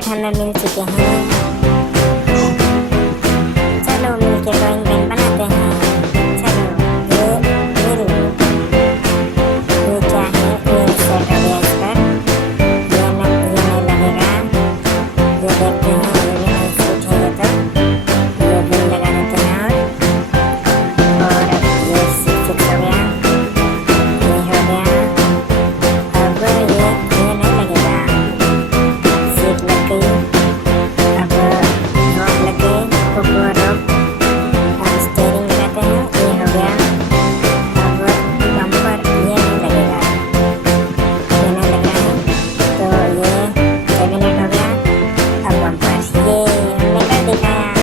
Part हमें मिल चुके हैं। चलो मिलके ड्राइंग पेन बनाते हैं। चलो ये लो। ये क्या है? ये सेट हो गया इस पर। ये नहीं लगेगा। ये देखते हैं, ये भी नहीं सूट है ये तो। ये भी लगा देते हैं और ये फिक्स हो गया। ये हो गया। अब ये नहीं लगेगा। सीट लग गई। अब ड्रॉप लग गई।